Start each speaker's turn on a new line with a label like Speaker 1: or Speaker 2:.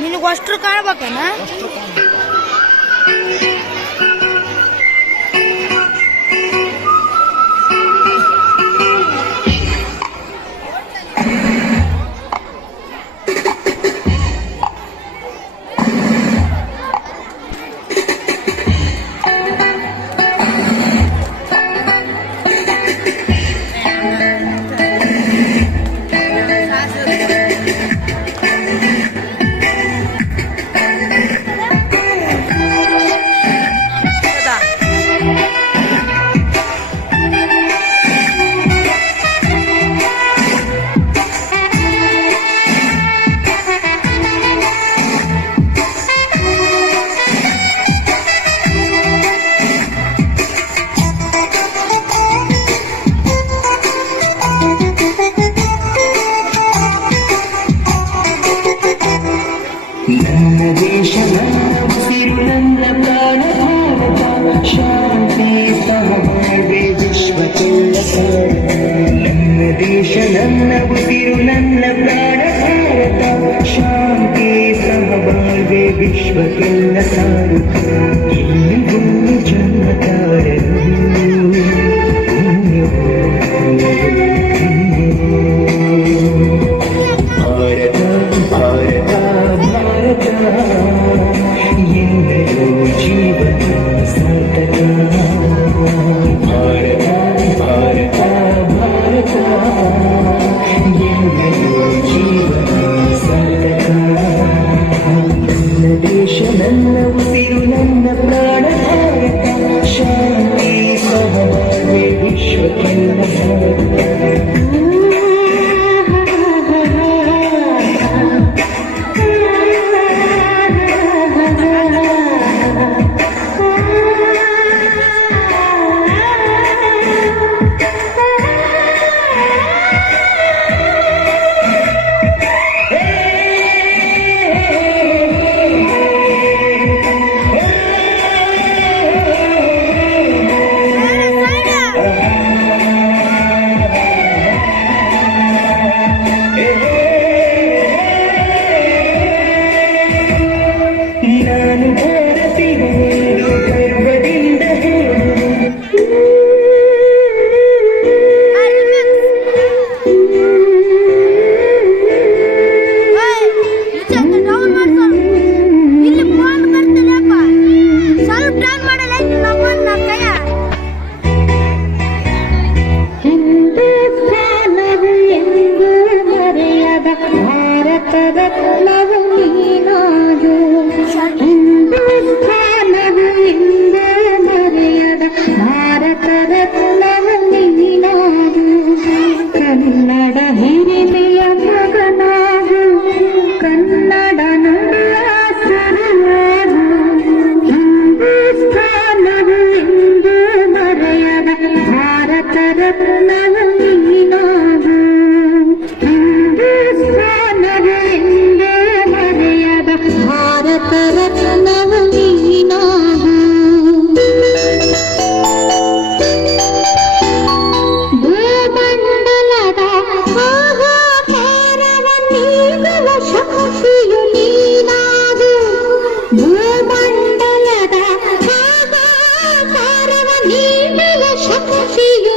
Speaker 1: ನಿನಗೆ ಅಷ್ಟ್ರು ಕಾಣ್ಬೇಕೇನ?
Speaker 2: शान्ति सहभागे विश्वकुल्लकार नन्न देश नन्न बुदिरु नन्न प्राण भारत शान्ति सहभागे विश्वकुल्लकार
Speaker 1: see you.